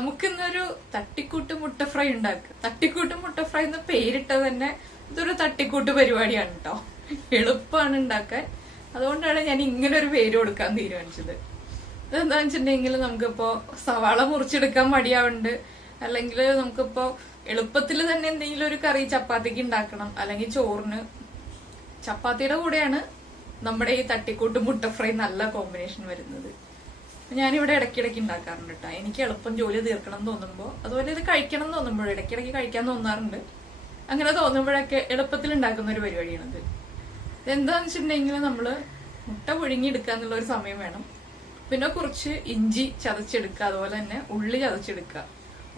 നമുക്കിന്നൊരു തട്ടിക്കൂട്ട് മുട്ട ഫ്രൈ ഉണ്ടാക്കുക. തട്ടിക്കൂട്ട് മുട്ട ഫ്രൈ എന്ന് പേരിട്ടത് തന്നെ ഇതൊരു തട്ടിക്കൂട്ട് പരിപാടിയാണ് കേട്ടോ. എളുപ്പമാണ് ഉണ്ടാക്കാൻ. അതുകൊണ്ടാണ് ഞാൻ ഇങ്ങനെ ഒരു പേര് കൊടുക്കാൻ തീരുമാനിച്ചത്. ഇതെന്താ വെച്ചിട്ടുണ്ടെങ്കിൽ നമുക്കിപ്പോ സവാള മുറിച്ചെടുക്കാൻ മടിയാവുണ്ട്, അല്ലെങ്കിൽ നമുക്കിപ്പോ എളുപ്പത്തിൽ തന്നെ എന്തെങ്കിലും ഒരു കറി ചപ്പാത്തിക്ക് ഉണ്ടാക്കണം, അല്ലെങ്കിൽ ചോറിന്. ചപ്പാത്തിയുടെ കൂടെയാണ് നമ്മുടെ ഈ തട്ടിക്കൂട്ട് മുട്ട ഫ്രൈ നല്ല കോമ്പിനേഷൻ വരുന്നത്. ഞാനിവിടെ ഇടയ്ക്കിടയ്ക്ക് ഉണ്ടാക്കാറുണ്ട് കേട്ടോ. എനിക്ക് എളുപ്പം ജോലി തീർക്കണം എന്ന് തോന്നുമ്പോൾ, അതുപോലെ ഇത് കഴിക്കണം എന്ന് തോന്നുമ്പോഴും ഇടയ്ക്കിടയ്ക്ക് കഴിക്കാൻ തോന്നാറുണ്ട്. അങ്ങനെ തോന്നുമ്പോഴൊക്കെ എളുപ്പത്തിൽ ഉണ്ടാക്കുന്ന ഒരു പരിപാടിയാണിത്. ഇതെന്താന്ന് വെച്ചിട്ടുണ്ടെങ്കിൽ നമ്മള് മുട്ട പുഴുങ്ങിയെടുക്കുക എന്നുള്ള ഒരു സമയം വേണം. പിന്നെ കുറച്ച് ഇഞ്ചി ചതച്ചെടുക്കുക, അതുപോലെ തന്നെ ഉള്ളി ചതച്ചെടുക്കുക.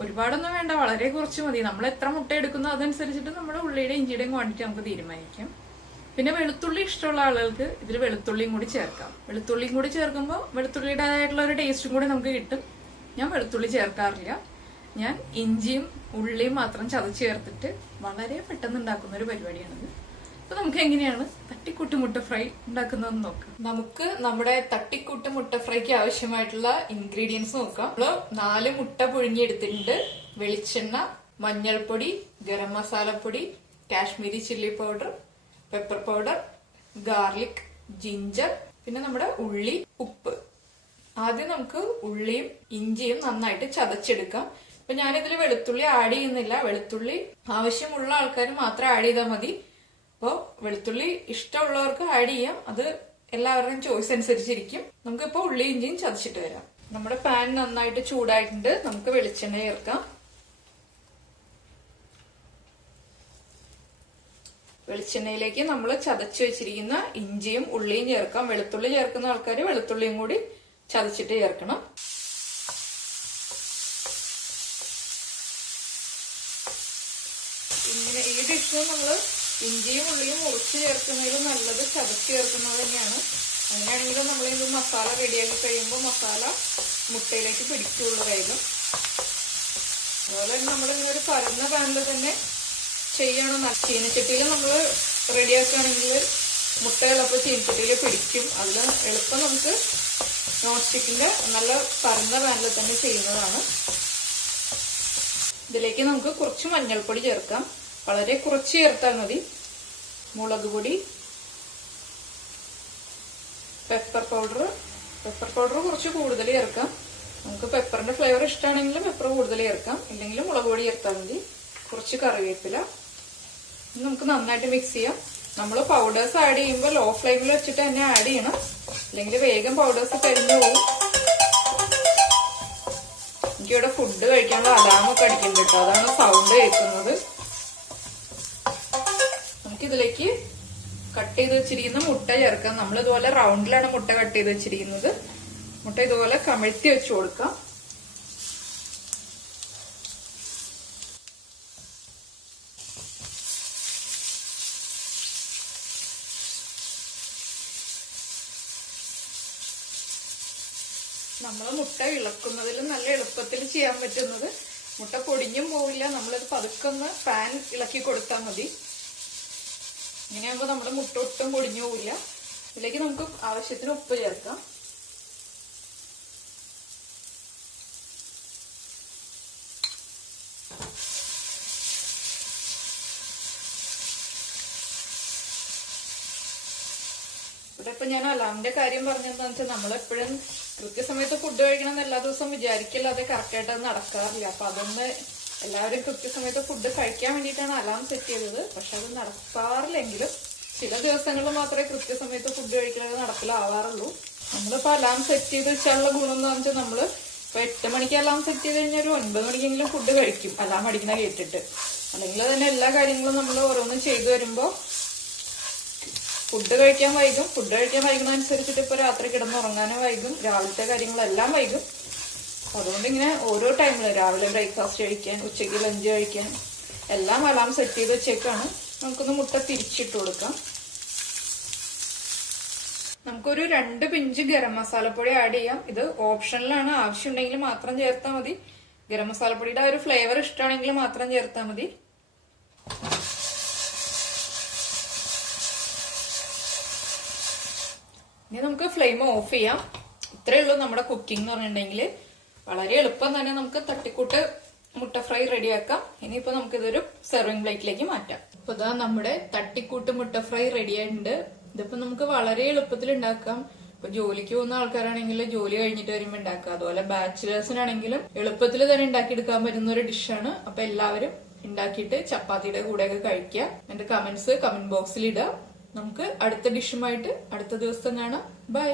ഒരുപാടൊന്നും വേണ്ട, വളരെ കുറച്ച് മതി. നമ്മൾ എത്ര മുട്ട എടുക്കുന്നോ അതനുസരിച്ചിട്ട് നമ്മുടെ ഉള്ളിയുടെ ഇഞ്ചിയുടെയും ക്വാണ്ടിറ്റി നമുക്ക് തീരുമാനിക്കാം. പിന്നെ വെളുത്തുള്ളി ഇഷ്ടമുള്ള ആളുകൾക്ക് ഇതിൽ വെളുത്തുള്ളിയും കൂടി ചേർക്കാം. വെളുത്തുള്ളിയും കൂടി ചേർക്കുമ്പോൾ വെളുത്തുള്ളിയുടേതായിട്ടുള്ള ഒരു ടേസ്റ്റും കൂടി നമുക്ക് കിട്ടും. ഞാൻ വെളുത്തുള്ളി ചേർക്കാറില്ല. ഞാൻ ഇഞ്ചിയും ഉള്ളിയും മാത്രം ചതച്ച് ചേർത്തിട്ട് വളരെ പെട്ടെന്ന് ഉണ്ടാക്കുന്ന ഒരു പരിപാടിയാണിത്. അപ്പൊ നമുക്ക് എങ്ങനെയാണ് തട്ടിക്കൂട്ട് മുട്ട ഫ്രൈ ഉണ്ടാക്കുന്നതെന്ന് നോക്കാം. നമുക്ക് നമ്മുടെ തട്ടിക്കൂട്ട് മുട്ട ഫ്രൈക്ക് ആവശ്യമായിട്ടുള്ള ഇൻഗ്രീഡിയൻസ് നോക്കാം. നമ്മള് 4 മുട്ട പുഴുങ്ങിയെടുത്തിട്ടുണ്ട്. വെളിച്ചെണ്ണ, മഞ്ഞൾപ്പൊടി, ഗരം മസാലപ്പൊടി, Kashmiri chilli powder, pepper powder, garlic, ginger, പിന്നെ നമ്മുടെ ഉള്ളി, ഉപ്പ്. ആദ്യം നമുക്ക് ഉള്ളിയും ഇഞ്ചിയും നന്നായിട്ട് ചതച്ചെടുക്കാം. അപ്പൊ ഞാനിതിൽ വെളുത്തുള്ളി ആഡ് ചെയ്യുന്നില്ല. വെളുത്തുള്ളി ആവശ്യമുള്ള ആൾക്കാർ മാത്രം ആഡ് ചെയ്താൽ മതി. അപ്പോൾ വെളുത്തുള്ളി ഇഷ്ടമുള്ളവർക്ക് ആഡ് ചെയ്യാം. അത് എല്ലാവരുടെയും ചോയ്സ് അനുസരിച്ചിരിക്കും. നമുക്കിപ്പോ ഉള്ളി ഇഞ്ചിയും ചതച്ചിട്ട് വരാം. നമ്മുടെ പാൻ നന്നായിട്ട് ചൂടായിട്ടുണ്ട്. നമുക്ക് വെളിച്ചെണ്ണ ചേർക്കാം. വെളിച്ചെണ്ണയിലേക്ക് നമ്മൾ ചതച്ച് വെച്ചിരിക്കുന്ന ഇഞ്ചിയും ഉള്ളിയും ചേർക്കാം. വെളുത്തുള്ളി ചേർക്കുന്ന ആൾക്കാർ വെളുത്തുള്ളിയും കൂടി ചതച്ചിട്ട് ചേർക്കണം. ഇങ്ങനെ ഈ ഡിഷിന് നമ്മള് ഇഞ്ചിയും ഉള്ളിയും മുറിച്ച് ചേർക്കുന്നതിലും നല്ലത് ചതച്ച് ചേർക്കുന്നത് തന്നെയാണ്. അങ്ങനെയാണെങ്കിലും നമ്മളിത് മസാല റെഡിയാക്കി കഴിയുമ്പോൾ മസാല മുട്ടയിലേക്ക് പിടിക്കുള്ളൂ വേഗം. അതുപോലെ തന്നെ നമ്മളിങ്ങനെ ഒരു പരന്ന പാനിൽ തന്നെ ചെയ്യണം. ചീനച്ചട്ടിയിൽ നമ്മൾ റെഡിയാക്കുകയാണെങ്കിൽ മുട്ട ചിലപ്പോൾ ചീനച്ചട്ടിയിൽ പിടിക്കും. അതിൽ എളുപ്പം നമുക്ക് നോൺ സ്റ്റിക്കിന്റെ നല്ല പരന്ന പാനിൽ തന്നെ ചെയ്യുന്നതാണ്. ഇതിലേക്ക് നമുക്ക് കുറച്ച് മഞ്ഞൾപ്പൊടി ചേർക്കാം. വളരെ കുറച്ച് ചേർത്താൽ മതി. മുളക് പൊടി, പെപ്പർ പൗഡർ കുറച്ച് കൂടുതൽ ചേർക്കാം. നമുക്ക് പെപ്പറിന്റെ ഫ്ലേവർ ഇഷ്ടമാണെങ്കിൽ പെപ്പർ കൂടുതൽ ചേർക്കാം, ഇല്ലെങ്കിൽ മുളക് പൊടി ചേർത്താൽ മതി. കുറച്ച് കറിവേപ്പില. നമുക്ക് നന്നായിട്ട് മിക്സ് ചെയ്യാം. നമ്മൾ പൗഡേഴ്സ് ആഡ് ചെയ്യുമ്പോൾ ലോ ഫ്ലെയിമിൽ വെച്ചിട്ട് തന്നെ ആഡ് ചെയ്യണം, അല്ലെങ്കിൽ വേഗം പൗഡേഴ്സ് കരിഞ്ഞു പോകും. എനിക്കിവിടെ ഫുഡ് കഴിക്കാനുള്ള അലാമൊക്കെ അടിക്കുന്നുണ്ട് കേട്ടോ, അതാണ് സൗണ്ട് കേൾക്കുന്നത്. നമുക്കിതിലേക്ക് കട്ട് ചെയ്ത് വെച്ചിരിക്കുന്ന മുട്ട ചേർക്കാം. നമ്മൾ ഇതുപോലെ റൗണ്ടിലാണ് മുട്ട കട്ട് ചെയ്ത് വെച്ചിരിക്കുന്നത്. മുട്ട ഇതുപോലെ കമിഴ്ത്തി വെച്ച് കൊടുക്കാം. നമ്മൾ മുട്ട ഇളക്കുന്നതിൽ നല്ല എളുപ്പത്തിൽ ചെയ്യാൻ പറ്റുന്നത്, മുട്ട പൊടിഞ്ഞും പോവില്ല. നമ്മളത് പതുക്കൊന്ന് പാൻ ഇളക്കി കൊടുത്താൽ മതി. ഇങ്ങനെയാകുമ്പോൾ നമ്മുടെ മുട്ട ഒട്ടും പൊടിഞ്ഞു പോവില്ല. ഇതിലേക്ക് നമുക്ക് ആവശ്യത്തിന് ഉപ്പ് ചേർക്കാം. ഇവിടെ ഇപ്പൊ ഞാൻ അലാമിന്റെ കാര്യം പറഞ്ഞെന്താന്ന് വെച്ചാൽ നമ്മളെപ്പോഴും കൃത്യസമയത്ത് ഫുഡ് കഴിക്കണം എന്ന് എല്ലാ ദിവസവും വിചാരിക്കില്ല. അത് കറക്റ്റായിട്ട് അത് നടക്കാറില്ല. അപ്പൊ അതൊന്ന് എല്ലാവരും കൃത്യസമയത്ത് ഫുഡ് കഴിക്കാൻ വേണ്ടിയിട്ടാണ് അലാം സെറ്റ് ചെയ്തത്. പക്ഷെ അത് നടക്കാറില്ലെങ്കിലും ചില ദിവസങ്ങളിൽ മാത്രമേ കൃത്യസമയത്ത് ഫുഡ് കഴിക്കുന്നത് നടപ്പിലാവാറുള്ളൂ. നമ്മളിപ്പോ അലാം സെറ്റ് ചെയ്ത് വെച്ചാലുള്ള ഗുണം എന്ന് വെച്ചാൽ നമ്മള് ഇപ്പൊ 8 മണിക്ക് അലാം സെറ്റ് ചെയ്ത് കഴിഞ്ഞാൽ ഒരു 9 മണിക്കെങ്കിലും ഫുഡ് കഴിക്കും അലാം അടിക്കുന്ന കേട്ടിട്ട്. അല്ലെങ്കിൽ തന്നെ എല്ലാ കാര്യങ്ങളും നമ്മൾ ഓരോന്നും ചെയ്തു വരുമ്പോ ഫുഡ് കഴിക്കാൻ വൈകും. ഫുഡ് കഴിക്കാൻ വൈകുന്നതനുസരിച്ചിട്ട് ഇപ്പൊ രാത്രി കിടന്നുറങ്ങാനും വൈകും, രാവിലത്തെ കാര്യങ്ങളെല്ലാം വൈകും. അതുകൊണ്ട് ഇങ്ങനെ ഓരോ ടൈമില് രാവിലെ ബ്രേക്ക്ഫാസ്റ്റ് കഴിക്കാൻ, ഉച്ചയ്ക്ക് ലഞ്ച് കഴിക്കാൻ എല്ലാം അലാം സെറ്റ് ചെയ്ത് വെച്ചേക്കാണ്. നമുക്കൊന്ന് മുട്ട തിരിച്ചിട്ട് കൊടുക്കാം. നമുക്കൊരു 2 പിഞ്ച് ഗരം മസാലപ്പൊടി ആഡ് ചെയ്യാം. ഇത് ഓപ്ഷനിലാണ്, ആവശ്യമുണ്ടെങ്കിൽ മാത്രം ചേർത്താൽ മതി. ഗരം മസാലപ്പൊടിയുടെ ആ ഒരു ഫ്ലേവർ ഇഷ്ടമാണെങ്കിൽ മാത്രം ചേർത്താൽ മതി. ഇനി നമുക്ക് ഫ്ലെയിം ഓഫ് ചെയ്യാം. ഇത്രയേ ഉള്ളൂ നമ്മുടെ കുക്കിംഗ് എന്ന് പറഞ്ഞിട്ടുണ്ടെങ്കിൽ. വളരെ എളുപ്പം തന്നെ നമുക്ക് തട്ടിക്കൂട്ട് മുട്ട ഫ്രൈ റെഡിയാക്കാം. ഇനിയിപ്പോ നമുക്കിതൊരു സെർവിംഗ് പ്ലേറ്റിലേക്ക് മാറ്റാം. അപ്പൊ ഇതാ നമ്മുടെ തട്ടിക്കൂട്ട് മുട്ട ഫ്രൈ റെഡി ആയിട്ടുണ്ട്. ഇതിപ്പോ നമുക്ക് വളരെ എളുപ്പത്തിൽ ഉണ്ടാക്കാം. ഇപ്പൊ ജോലിക്ക് പോകുന്ന ആൾക്കാരാണെങ്കിൽ ജോലി കഴിഞ്ഞിട്ട് വരുമ്പോൾ ഉണ്ടാക്കാം. അതുപോലെ ബാച്ചിലേഴ്സിനാണെങ്കിലും എളുപ്പത്തിൽ തന്നെ ഉണ്ടാക്കിയെടുക്കാൻ പറ്റുന്ന ഒരു ഡിഷാണ്. അപ്പൊ എല്ലാവരും ഉണ്ടാക്കിയിട്ട് ചപ്പാത്തിയുടെ കൂടെയൊക്കെ കഴിക്കുക. എന്റെ കമന്റ് ബോക്സിൽ ഇടുക. നമുക്ക് അടുത്ത ഡിഷുമായിട്ട് അടുത്ത ദിവസം കാണാം. ബൈ.